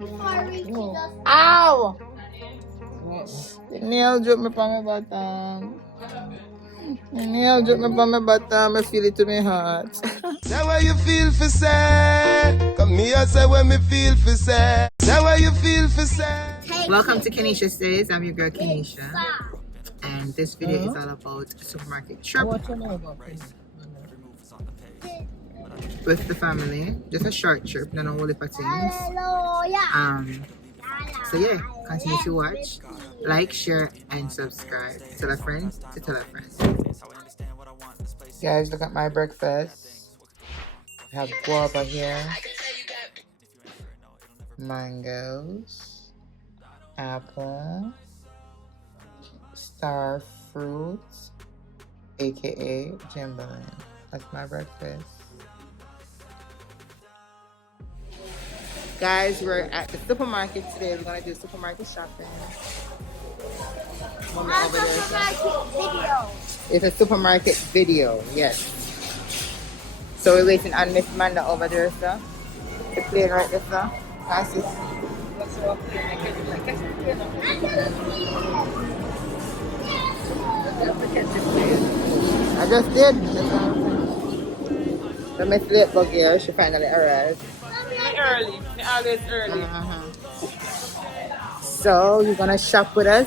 Ow! The nail dropped me from my bottom. The nail dropped me from my bottom. I feel it to my heart. Say what you feel for say. Come here, say what me feel for say. Say what you feel for say. Welcome to Kenisha Says. I'm your girl Kenisha. And this video is all about a supermarket trip with the family. Just a short trip, not a whole heap of things. So yeah, continue to watch, like, share, and subscribe. Tell a friend to tell a friend. Guys, look at my breakfast. I have guava here, mangoes, apple, star fruits, aka Jimbalin. That's my breakfast. Guys, we're at the supermarket today. We're gonna do supermarket shopping. It's a supermarket video, yes. So we're waiting on Miss Manda over there, sir. The plane right there, sir. Nice. I just did. So Miss Late Bug here, she finally arrived. Me always early. So you're gonna shop with us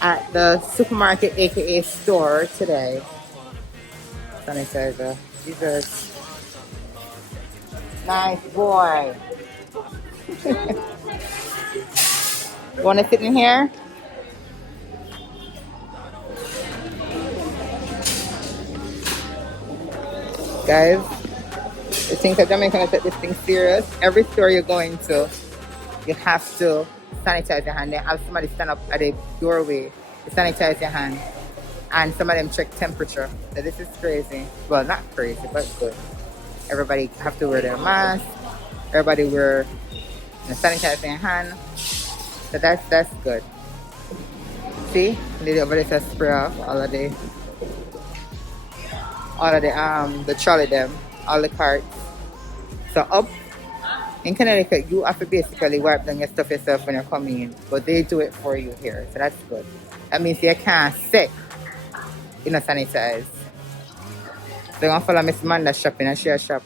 at the supermarket, aka store today. Sanitizer. Jesus. Nice boy. Wanna sit in here? Guys, the thing that Jamaica take this thing serious. Every store you're going to, you have to sanitize your hand. They have somebody stand up at the doorway to sanitize your hand. And some of them check temperature. So this is crazy. Well, not crazy, but good. Everybody have to wear their mask. Everybody wear sanitize their hand. So that's good. See? Lady over there says spray off all of the trolley them, all the carts. So up in Connecticut, you have to basically wipe down your stuff yourself when you're coming in, but they do it for you here, so that's good. That means you can't sick, you know, sanitize. So you're gonna follow Miss Amanda shopping and share shop.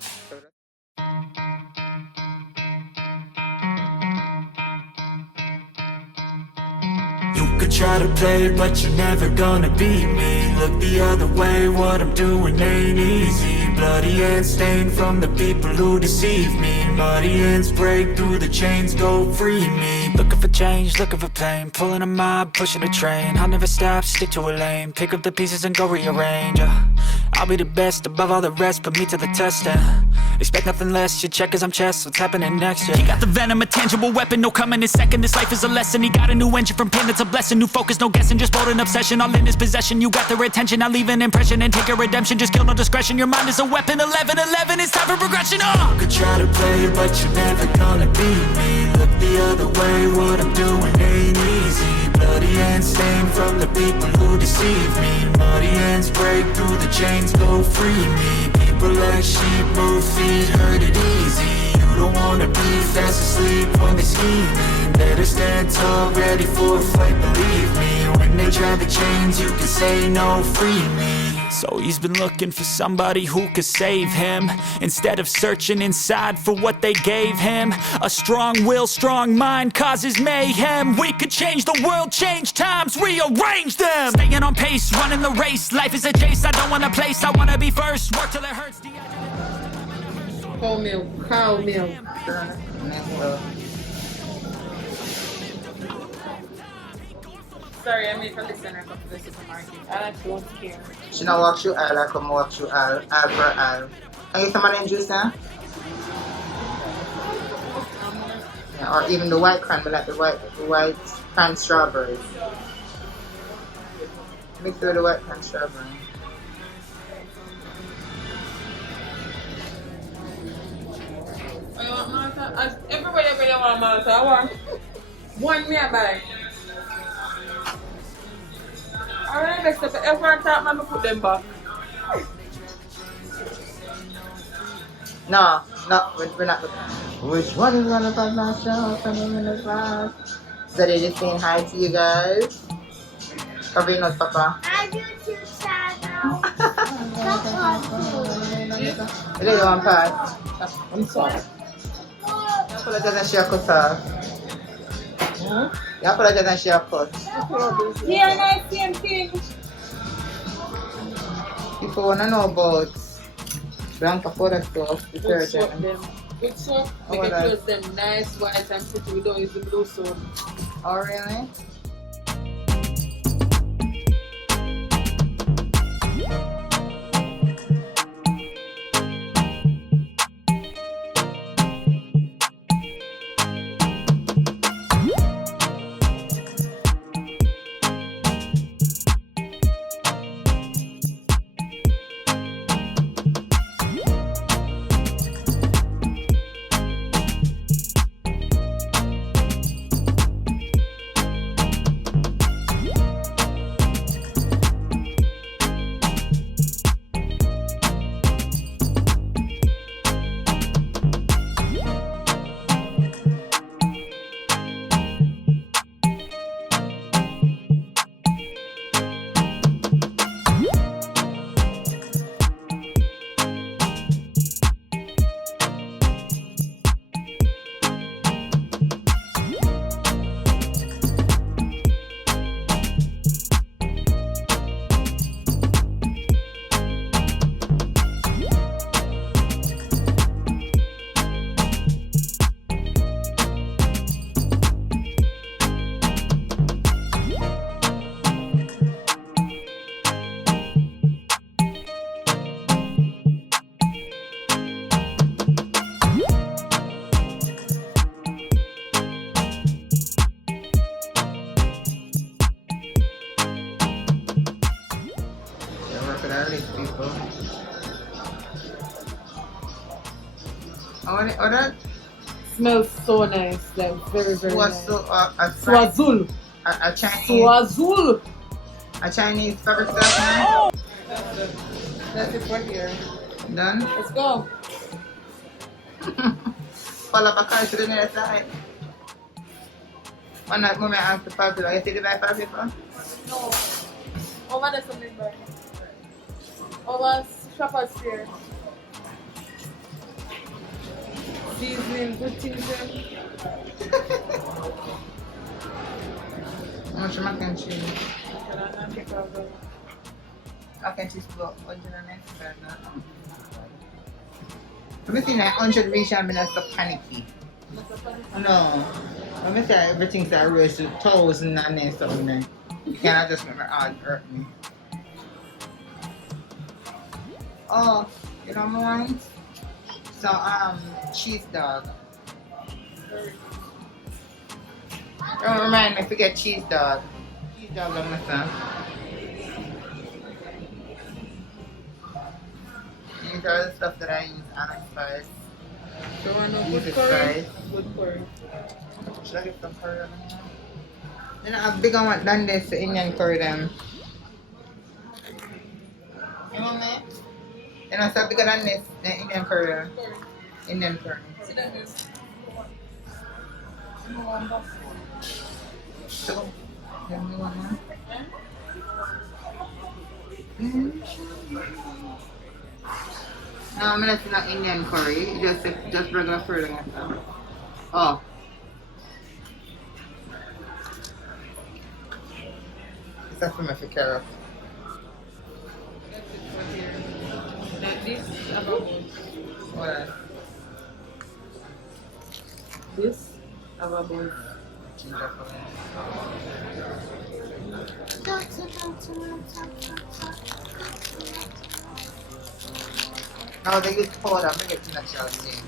You could try to play, but you're never gonna beat me. Look the other way, what I'm doing ain't easy. Bloody hands stained from the people who deceive me. Muddy hands break through the chains, go free me. Looking for change, looking for pain. Pulling a mob, pushing a train. I'll never stop, stick to a lane. Pick up the pieces and go rearrange. I'll be the best above all the rest, put me to the test. Expect nothing less, your check as I'm chess. What's happening next? He got the venom, a tangible weapon, no coming in second. This life is a lesson. He got a new engine from pain, it's a blessing. New focus, no guessing, just bold and obsession. All in his possession, you got their attention. I'll leave an impression and take your redemption. Just kill no discretion, your mind is a weapon. 11-11, it's time for progression. You could try to play, but you're never gonna beat me. Look the other way, what I'm doing ain't easy. Bloody hands stained from the people who deceive me. Muddy hands break through the chains, go free me. People like sheep move feet, hurt it easy. You don't wanna be fast asleep when they scheming. Better stand tall, ready for a fight, believe me. When they try the chains, you can say no, free me. So he's been looking for somebody who could save him, instead of searching inside for what they gave him. A strong will, strong mind causes mayhem. We could change the world, change times, rearrange them. Staying on pace, running the race. Life is a chase, I don't want a place. I wanna be first, work till it hurts. Cow milk. Sorry, I made a listener come to the supermarket. I don't care. She not walk through aisle, I come walk through aisle for aisle. Can you get some of them juice now? Yeah, or even the white cran, but like the white cran strawberries. Mix it with the white cran strawberry. I want Malta. Everybody want Malta. I want one nearby. I messed up. Everyone thought man put them back. No, we're not looking. Which one is gonna pass my show? Coming in the class. So they're just saying hi to you guys. Probably not, Papa. I do too, Shadow. Papa too. There you go, pass. I'm sorry. You apologize and share cut off. You apologize and share cut. Yeah, and I same thing. People wanna know about Blanca Powder Sauce Good soap detergent. them. Good soap. Oh, Make well, it close them nice, white and pretty. We don't use the blue soap. Oh really? People. Oh, that Smells so nice. Like very, very was nice. so Swazul. a Chinese Swazul. a Chinese fabric stuff. That's it right here. Done. Let's go. Follow up a car to the near side. One night, moment after popular. You see the buy paper? No. Over there something burn. Over Shoppers Fair. Seasoning, good things then. How much mac and cheese? Mac and cheese for 190. Everything like 100 reach and I'm so panicky. No. Let me say everything's that raised to 1,000 and then something. You cannot just make my heart hurt me. Oh, you know what I want? So, cheese dog. Don't remind me to get cheese dog. Cheese dog on my son. These are the stuff that I use on a spice. You want no Use good it curry? spice. Good curry. Should I get some curry on here? Then I have bigger one than this, the Indian curry them. You know me? Then I said bigger than this, the Indian curry. Indian curry. See that is? So, then we want one. No, I'm gonna say not Indian curry, just regular curry. Oh. That's for me for carrot. That's it right here. Now this about What else? this about Ginger for me. Now they use powder, I'm get natural thing.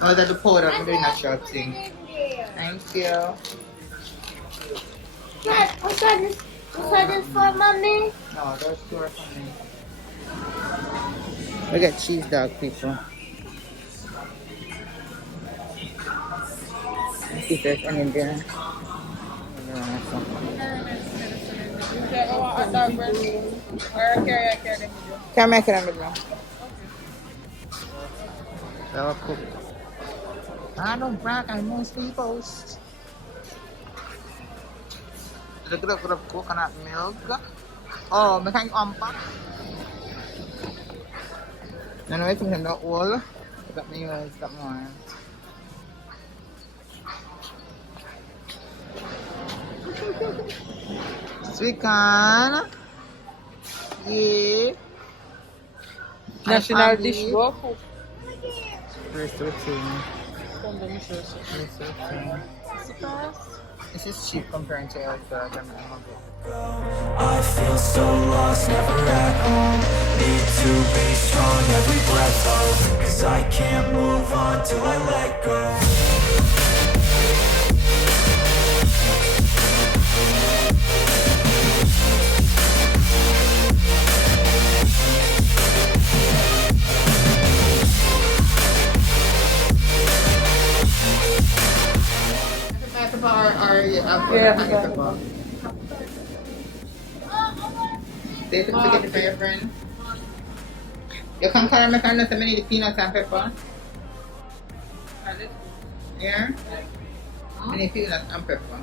Now that the powder, I'm doing natural thing. Thank you. Dad, what's that for, Mommy? No, those two are for me. We get cheese dog, people. Let's see if there's any in there. okay, I want a dark bread. Or carry them. Can I make it in the middle? That was cool. I don't brag, I mostly boast. A little bit of coconut milk. Oh, I can unpack. I know it's not all. Let me use that more. Sweet corn. Yeah. National dish go cook. First routine. Surprise. This is cheap compared to elsewhere. I feel so lost, never at home. Need to be strong, every breath hold. 'Cause I can't move on till I let go. They took to get it for your friend. You can call me kind of some the peanuts and pepper. Yeah? Many peanuts and pepper.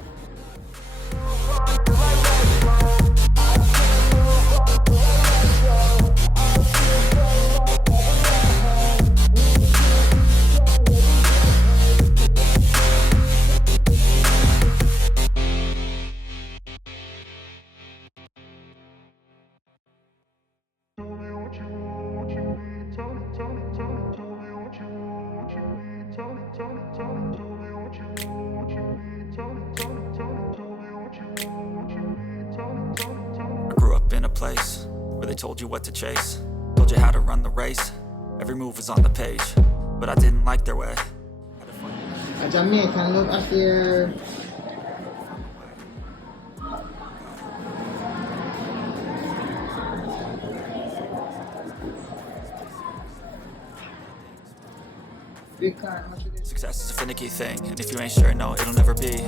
I grew up in a place where they told you what to chase, told you how to run the race. Every move was on the page, but I didn't like their way. A Jamaican look after Success is a finicky thing, and if you ain't sure, no, it'll never be.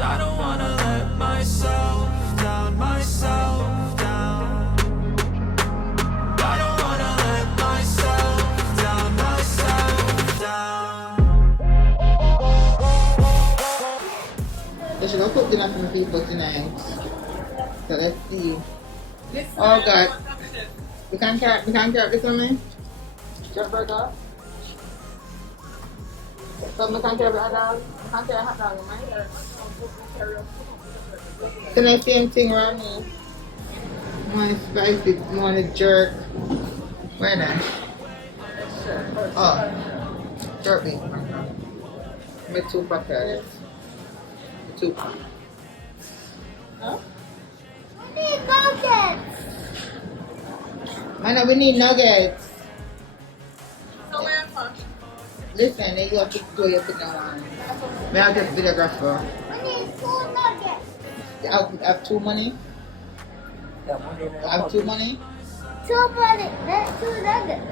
I don't wanna let myself down, myself down. I don't wanna let myself down, myself down. They should go cook dinner for the people tonight. So let's see. Oh God. We can't carry this one, man. Your burger. So we can't carry a hot dog. We can't carry a hot dog, man. It's the same thing around me. One spicy, one jerk. Where that? Oh, jerk me. Me two packets. Two. We need nuggets. Man, we need nuggets. So where from? Listen, they go to do your put on. May I get videographer? We need 2 nuggets. Have 2 money? Have 2 money? 2 bullets. That's 2 nuggets.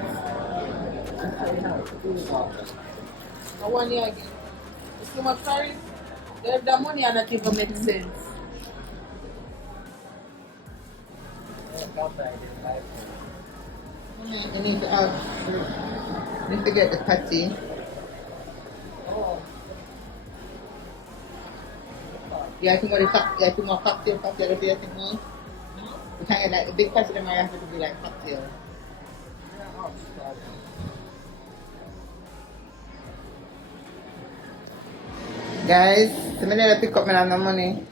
I want you again. You see my story? They have the money and not even make sense. You need to have, you need to get the patty. Yeah, I think what the cocktail, I think more cocktail, I think more. You can't get like, the big patty, them might have to be like cocktail. Guys, so I need to pick up my money.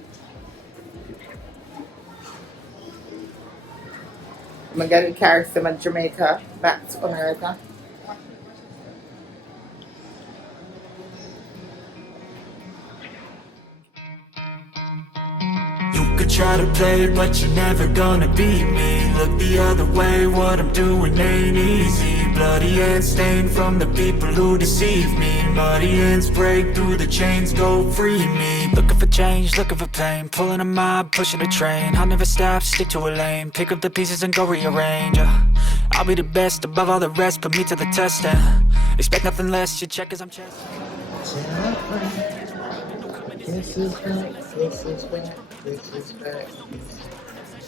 I'm gonna get the carrots from Jamaica back to America. You could try to play it, but you're never gonna beat me. Look the other way, what I'm doing ain't easy. Bloody hands stained from the people who deceive me. Muddy hands break through the chains, go free me. Looking for change, looking for pain, pulling a mob, pushing a train. I'll never stop, stick to a lane, pick up the pieces and go rearrange. I'll be the best above all the rest, put me to the test and expect nothing less, you check as I'm chest. This is back, this is back, this is back.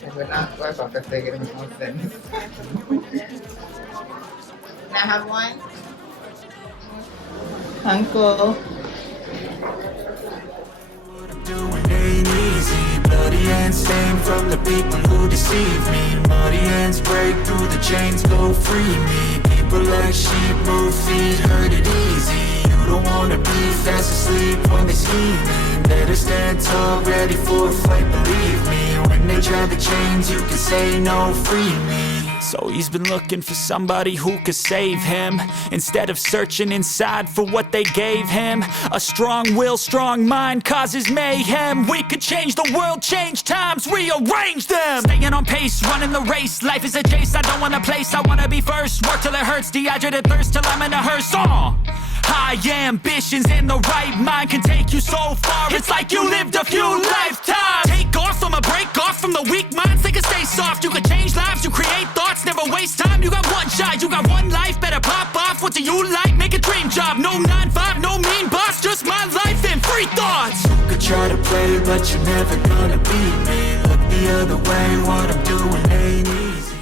And we're not going about to figure it out then. Can I have one? Uncle. What I'm doing ain't easy. Bloody hands stained from the people who deceive me. Muddy hands break through the chains, go free me. People like sheep move feet, hurt it easy. You don't wanna be fast asleep when they scheming. Better stand tall, ready for a fight, believe me. When they try the chains, you can say no, free me. So he's been looking for somebody who could save him, instead of searching inside for what they gave him. A strong will, strong mind causes mayhem. We could change the world, change times, rearrange them. Staying on pace, running the race. Life is a chase, I don't want a place. I wanna be first, work till it hurts. Dehydrated thirst till I'm in a hearse. High ambitions and the right mind can take you so far. It's like you lived a few lifetimes. Take off from a break off from the weak minds. They can stay soft. You can change lives, you create thoughts, never waste time. You got one shot, you got one life. Better pop off. What do you like? Make a dream job. No 9-5, no mean boss. Just my life and free thoughts. You could try to play, but you're never gonna beat me. Look the other way. What I'm doing ain't easy.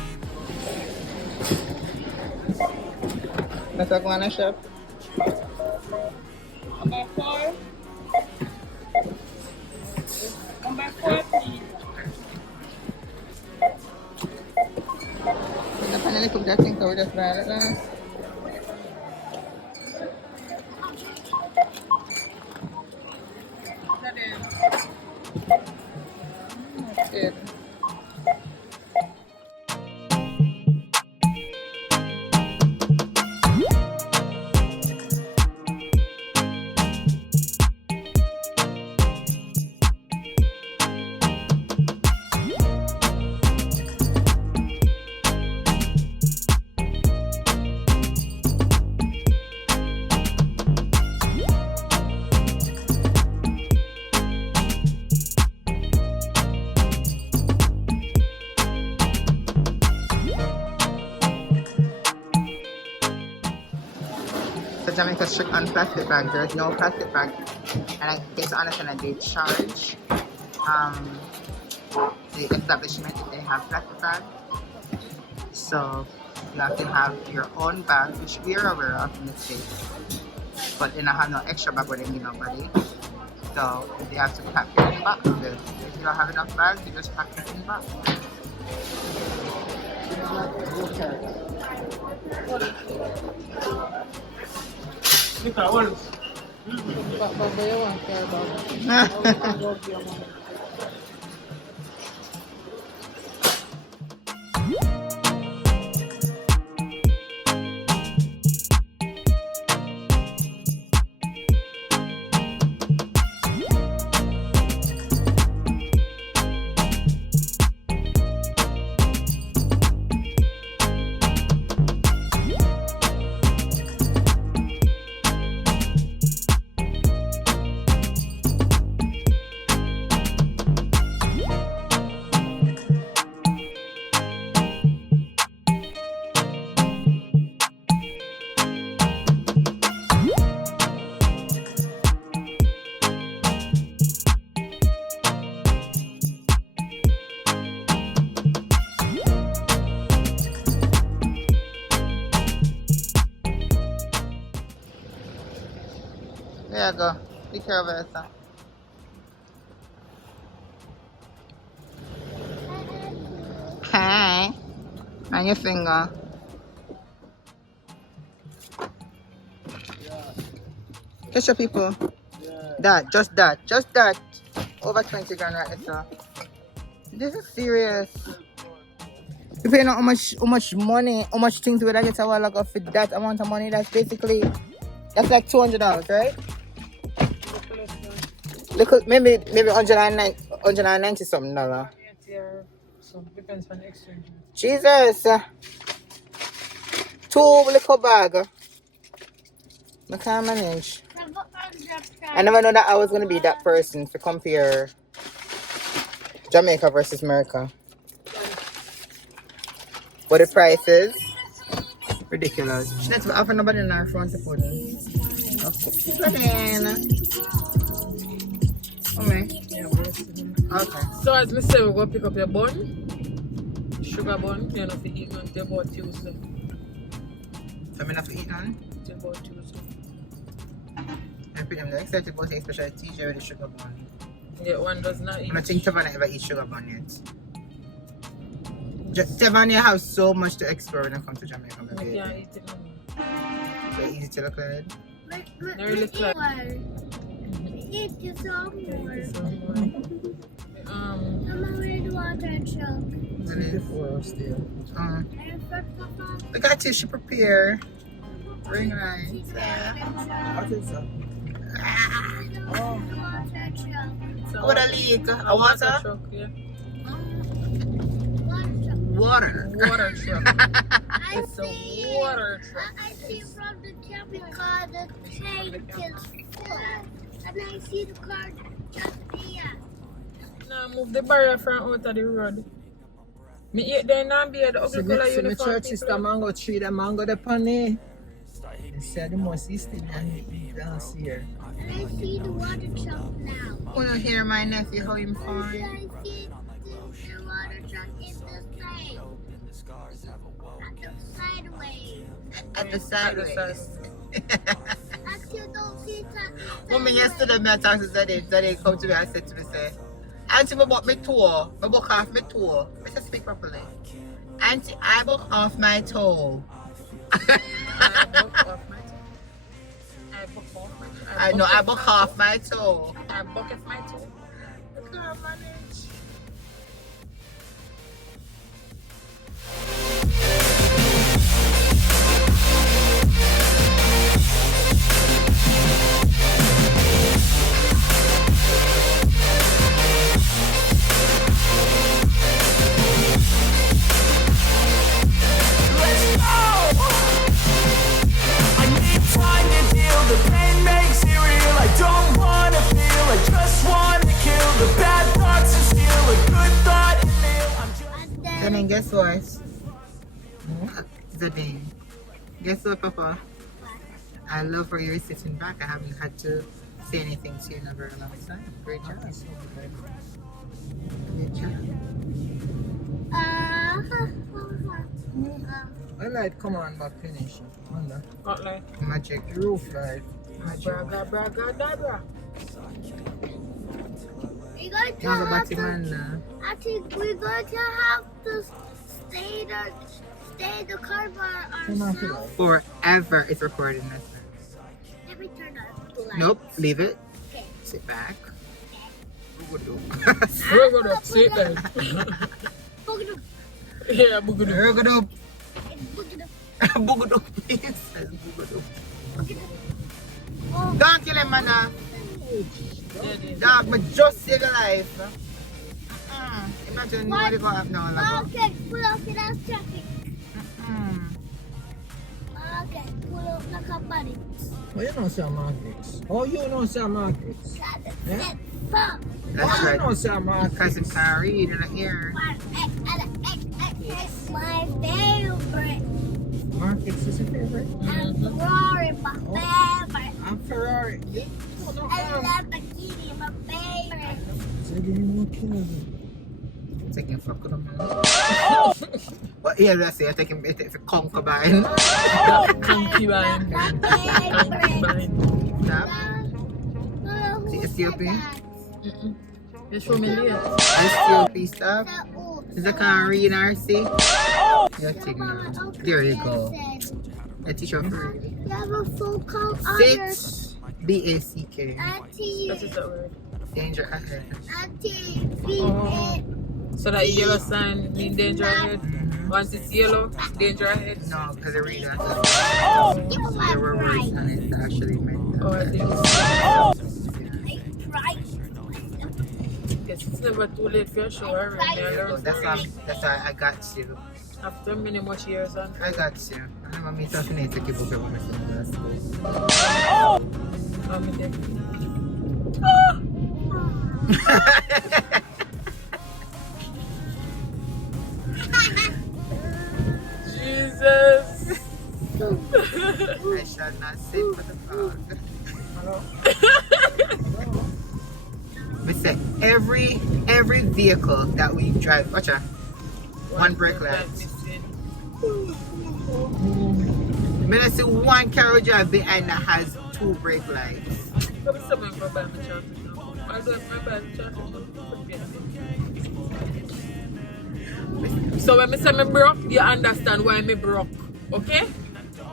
Let's go on a shop. Number 4. Number 4, please. The panel cook that thing over just right now. Good. So Jamaica strict on plastic bags. There's no plastic bag, and I guess honestly, they charge the establishment if they have plastic bags. So you have to have your own bag, which we are aware of in the States, but they don't have no extra bag where they give nobody. So they have to pack it in boxes. If you don't have enough bags, you just pack it in boxes. Look at once. But you won't care about it. There you go. Be careful of yourself. Okay. On your finger. Catch your people. That, just that. Over 20 grand right there. This is serious. You pay how much money, how much things would I get a while ago for that amount of money? That's basically, that's like $200, right? Look, maybe 190 something dollar. So depends on the exchange. Jesus. 2 little bag. I can't manage. I never know that I was going to be that person to compare Jamaica versus America. But the price is ridiculous. She doesn't offer nobody in our front to put in. Okay. So as me say, we go pick up your bun, sugar bun, you know, for eat until about Tuesday. So I'm going to eat on? Till about Tuesday. I put them there. Except about the especially TJ with the sugar bun. Yeah, one does not eat. I don't think Tavania ever eat sugar bun yet. Tavania has so much to explore when it comes to Jamaica. I can't eat it no more. Very easy to look at it. Really clear. Eat you some more. Um, Mama, where the water truck? Look at tissue prepare. Ring light. What a leak? A water? truck, yeah. Water. Water truck. I It's see a water truck. I see from the top because the tank is full. And I see the car just here. Now move the barrier from out of the road. Me eat there now be the ugly color See, my uniform church is the people. mango tree, the mango the pony. They said the most eastern and dance here. And I see the water truck now. Wanna hear my nephew how him I fine? see the water truck in the side. At the sideways. At the sideways. Actually, don't see that. Mommy yesterday me talk to Zadie come to me and said to me say, Auntie, I bought my toe. I broke off my toe. I said speak properly. Auntie, I broke off my toe. I broke off my toe. I broke off my toe. I know I broke off my toe. I broke off my toe. I can't manage. I need time to heal, the pain makes it real. I don't wanna feel, I just wanna kill the bad thoughts and steal a good thought and feel. I'm just And And then then guess what? Zadie. Guess what, Papa? I love where you're sitting back. I haven't had to say anything to you in a very long time. Great job. Good job. I like come on back finish. Wonder. What like? Magic. The roof light. Braga, braga, dabra. we're going to You're the have to, Batman. I think we're going to have to stay the car by Turn off the ourselves. light. Forever it's recording this. Let me turn on the light. Nope, leave it. Okay. Sit back. We're gonna sit there. Boogada, Yeah, boogaloo. Boogadoo. boogada, Boogadoo, please. Says Boogadoo. boogada. Oh, Don't kill him, man. Dog, but just save your life. Imagine what you gonna have now. Like, okay, pull up in that traffic. mm. Okay, pull up like a buddy. Oh, you know Sam Margaret's. Oh, you know Sam Margaret's. Yeah? Fuck. That's Oh, you know right. Sam Margaret's. Cousin can't read in the ear. It's my favorite. Margaret's is your favorite? And Ferrari, my favorite. I'm Ferrari. Yeah. Oh, no, And Lamborghini, my favorite. So you know Kennedy. Taking for good. But yeah, let's say I take him for concubine. Concubine. My favorite. Concubine. Stop. The Ethiopian. You show me later. Ethiopian stuff. Is that can't read or see? You're taking it. There you go. The teacher for reading. You have a full coat on your Sit. B-A-C-K. Auntie, That is the word. Danger ahead. Auntie, beat Oh. it. So that yellow sign mean danger ahead. Once it's yellow, danger ahead. No, because the reader You there were are words right. and it actually meant Oh, I think. Right. Yes, it's never too late for a show. I learned that's why I got you. after many much years on. I got you. I never meet us need to keep up with myself. I'm there. Jesus. I shall not sit for the frog. We say every vehicle that we drive, watch out, one brake light. I see one carriage drive behind that has two brake lights. Come on, someone go buy me chocolate now. I don't buy me chocolate. So when I say me broke, you understand why me broke. Okay?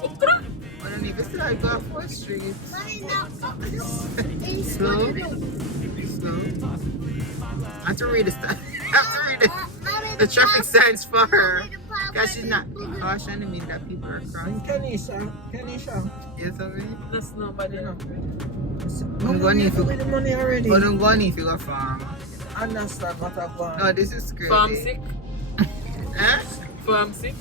Okay? I don't even still I go off 4th Street. Mommy, now Slow. Slow. I have to read the stuff. I have to read the traffic signs for her. Because she's not cautioning me that people are crossing. Kenisha. Yes, I mean. That's nobody. You know. I'm going to need to with the money already. But I'm going to need to go farm. Understand what I've gone. No, this is crazy. Farm sick. Huh? Farm sick.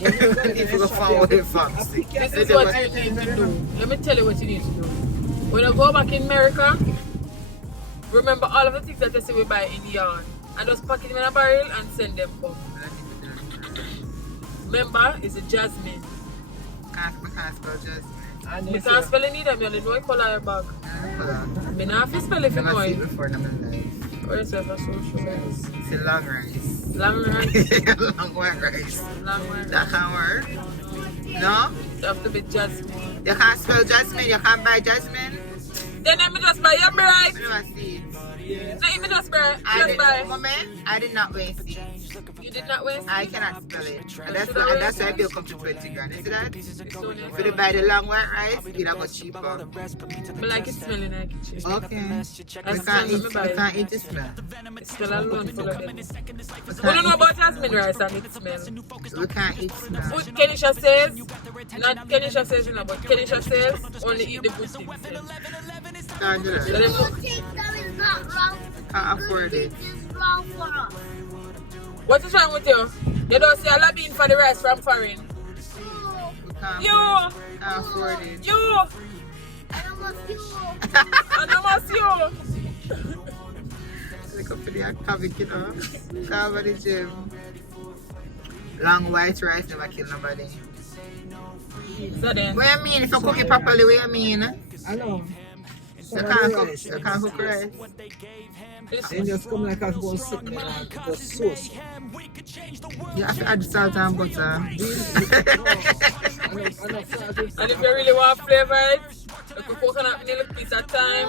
If you go farm, what is farm sick? This is what you need to do. Let me tell you what you need to do. When you go back in America, remember all of the things that you see we buy in yarn. And just pack them in a barrel and send them home. Remember, it's a jasmine. Can't spell jasmine. And You it's can't spell it either, you only know it color your bag. I don't have to spell it if you know Never seen it. it before in my life. Or yourself a social guys. It's a long rice. Long rice, Long white rice. long rice. That can't work. No? You have to be jasmine. You can't spell jasmine. You can't buy jasmine. Then let me just buy your bride. I never see it. No, let me just buy. I Just did, buy. moment, I did not waste it. You did not waste. I cannot spell it. And that's why I bill come to 20 grand. You see that? It's only If you buy the long white rice, it'll go cheaper. I like it smelling like it. Okay. I We smell can't it, eat, me buy it. the smell. It's still alone full of them. We We don't can't know about jasmine rice and it smell. We can't eat smell. What Kenisha says, not Kenisha says, you know, but Kenisha says only eat the good things. Can't do So that. them You think that is not wrong. Can't afford it. It is wrong for us. What is wrong with you? You don't see a lobbying for the rice from foreign. Oh, We can't, You! can't afford it. You! and I must you. And I must you! Look up for the havoc, you know. Come at the gym. Long white rice never kill nobody. So then, What you mean? If you cook it properly, what you mean? I know. You can't cook rice. They just come like a whole sitting there and just sauce. You have to add salt and butter. I know and if you really want to flavor it, you put coconut milk piece at a time,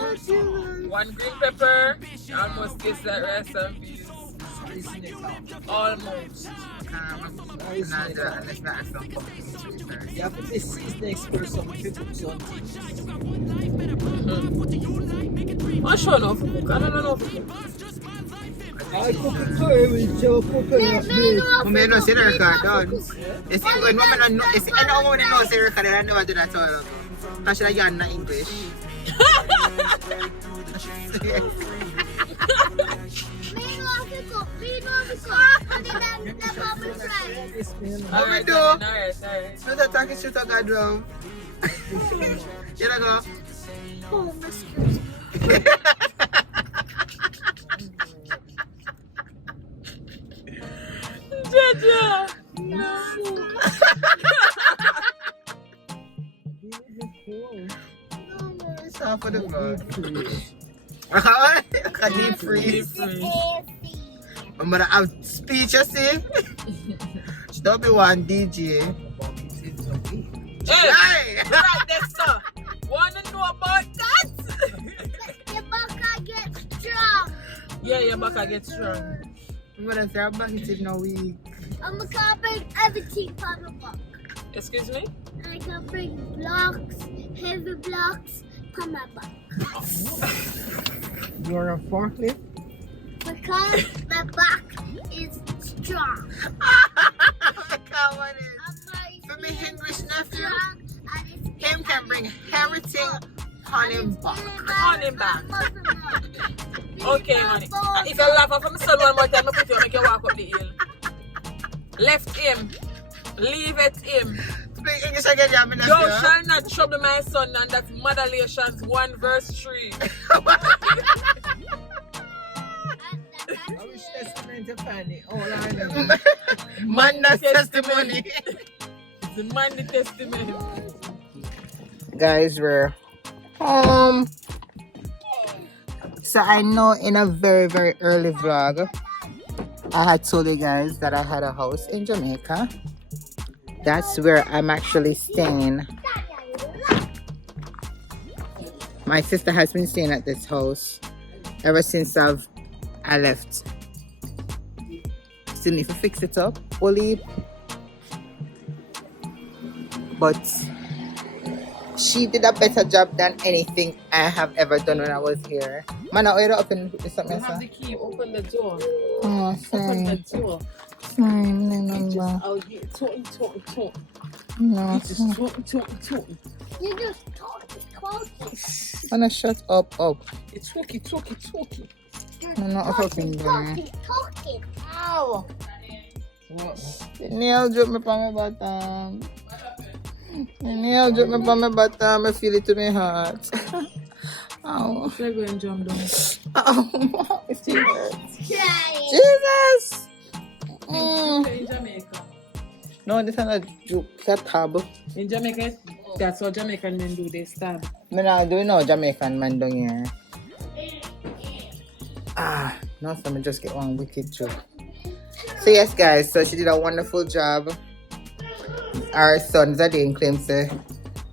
1 green pepper, almost tastes like rice and peas. Almost. Unless not some pumpkin sweet rice. you have to be seasoning expert something to put something. I'm sure enough to cook. I don't know if to cook. I cook it curry with your coconut milk. Women know say the record done. You see when women don't know, you see any woman know say the record, they never do that at all. Because she don't know English. What we do? Alright. No that talking shit on God drum. You know go. Oh, excuse me. Jaja! It's all for the vlog. Deep freeze. I'm gonna have speech, you see? She don't be one DJ. Hey! Hey! Right there, sir! Wanna know about that? Your back gets strong. Yeah, your back I get strong. I'm gonna say I'm back in a week. I'm gonna bring everything from the back. Excuse me? I can bring blocks, heavy blocks from my back. You're a forklift? Because my back is strong. Come on in. For me English nephew, him can bring everything on him back. On him back. Okay, honey. If you laugh at my son one more time, I put you make you walk up the hill. Left him. Leave it him. Speak English again, yeah, me Thou nephew. shall not trouble my son, and that's Modulations 1 verse 3. I wish testament to find it. All I know. Man, that's testimony. It's the man the testament. Guys, we're home. So I know in a very, very early vlog, I had told you guys that I had a house in Jamaica. That's where I'm actually staying My sister has been staying at this house ever since I left. Still need to fix it up, fully. But she did a better job than anything I have ever done when I was here. Man, I ordered open something. You have the key, open the door. Oh, Open sorry. the door. Sorry, no You number. just, I'll get talking. No, You just talking. You just talking. Wanna shut up. It's talking. I'm not talking, boy. Talking. Ow. What? The nail drop me on my bottom. The nail drop me on my bottom. I feel it to my heart. Oh. Should I go and jump down? Oh, it's too hurts. Try it. Jesus! In Jamaica. No, this is not a joke. It's a tab. In Jamaica, that's what Jamaican men do. They stab. Me not do no Jamaican man down here. No, so me just get one wicked joke. So yes, guys. So she did a wonderful job. Our son Zadine claims to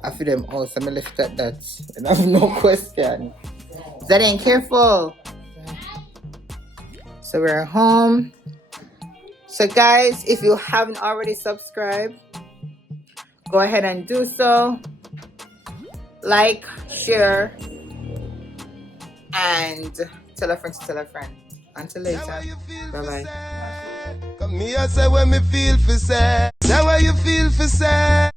I feel them all. So me left at that. And I have no question. Zadine, careful. So we're home. So guys, if you haven't already subscribed, go ahead and do so. Like, share, and tell a friend to tell a friend. Until later. Bye-bye. Come here, say when me feel for sad. Say what you feel for sad.